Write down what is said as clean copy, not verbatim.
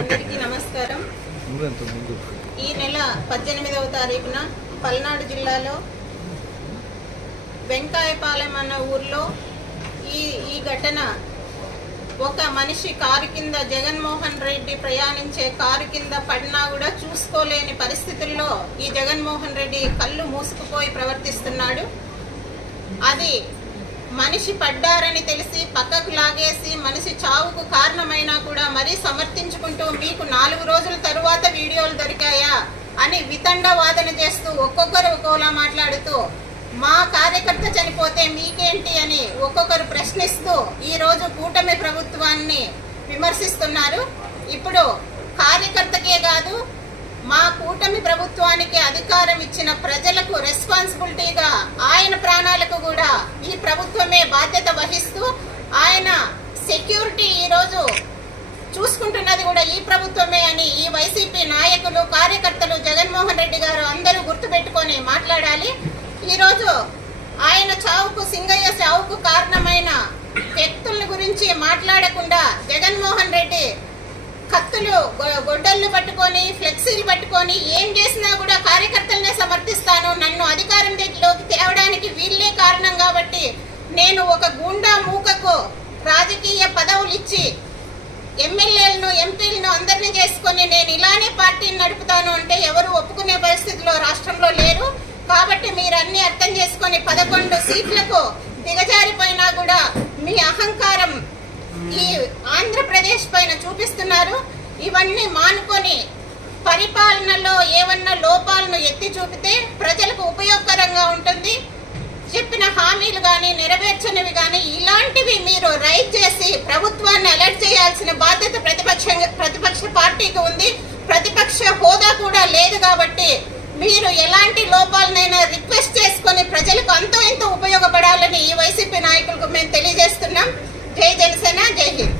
అందరికీ నమస్కారం. ఈ నెల 18వ తారీఖున పల్నాడు జిల్లాలో వెంకాయపాలెం అన్న ఊర్లో ఈ ఘటన ఒక మనిషి కారు కింద జగన్మోహన్ రెడ్డి ప్రయాణించే కారు కింద పడినా కూడా చూసుకోలేని పరిస్థితుల్లో ఈ జగన్మోహన్ రెడ్డి కళ్ళు మూసుకుపోయి ప్రవర్తిస్తున్నాడు. అది మనిషి పడ్డారని తెలిసి పక్కకు లాగేసి మనిషి చావుకు కారణమైనా కూడా మరీ సమర్థించుకుంటూ మీకు 4 రోజుల తరువాత వీడియోలు దొరికాయా అని వితండ వాదన చేస్తూ ఒక్కొక్కరు ఒక్కోలా మాట్లాడుతూ మా కార్యకర్త చనిపోతే మీకేంటి అని ఒక్కొక్కరు ప్రశ్నిస్తూ ఈరోజు కూటమి ప్రభుత్వాన్ని విమర్శిస్తున్నారు. ఇప్పుడు కార్యకర్తకే కాదు మా కూటమి ప్రభుత్వానికి అధికారం ఇచ్చిన ప్రజలకు రెస్పాన్సిబిలిటీగా ఆయన ప్రాణాలకు కూడా ఈ ప్రభుత్వమే బాధ్యత వహిస్తూ ఆయన సెక్యూరిటీ ఈరోజు చూసుకుంటున్నది కూడా ఈ ప్రభుత్వమే అని ఈ వైసీపీ నాయకులు కార్యకర్తలు జగన్మోహన్ రెడ్డి గారు అందరూ గుర్తుపెట్టుకొని మాట్లాడాలి. ఈరోజు ఆయన చావుకు సింగయ్య చావుకు కారణమైన వ్యక్తుల గురించి మాట్లాడకుండా జగన్మోహన్ రెడ్డి కత్తులు గొడ్డళ్ళు పట్టుకొని ఫ్లెక్సీలు పట్టుకొని ఏం చేసినా కూడా కార్యకర్తలనే సమర్థిస్తాను, నన్ను అధికారంలోకి తేవడానికి వీళ్ళే కారణం కాబట్టి నేను ఒక గూండా మూకకు రాజకీయ పదవులు ఇచ్చి ఎమ్మెల్యేలను ఎంపీలను అందరినీ చేసుకొని నేను ఇలానే పార్టీని నడుపుతాను అంటే ఎవరు ఒప్పుకునే పరిస్థితిలో రాష్ట్రంలో లేరు. కాబట్టి మీరు అన్ని అర్థం చేసుకొని 11 సీట్లకు దిగజారిపోయినా కూడా మీ అహంకారం ఈ ఆంధ్రప్రదేశ్ పైన చూపిస్తున్నారు. ఇవన్నీ మానుకొని పరిపాలనలో ఏమన్నా లోపాలను ఎత్తి చూపితే ప్రజలకు ఉపయోగకరంగా ఉంటుంది. చెప్పిన హామీలు కానీ నెరవేర్చనివి కానీ ఇలాంటివి మీరు రైజ్ చేసి ప్రభుత్వాన్ని అలర్ట్ చేయాల్సిన బాధ్యత ప్రతిపక్ష పార్టీకి ఉంది. ప్రతిపక్ష హోదా కూడా లేదు కాబట్టి మీరు ఎలాంటి లోపాలనైనా రిక్వెస్ట్ చేసుకొని ప్రజలకు అంతో ఎంతో ఉపయోగపడాలని ఈ వైసీపీ నాయకులకు మేము తెలియజేస్తున్నాం. జై జనసేన, జై హింద్.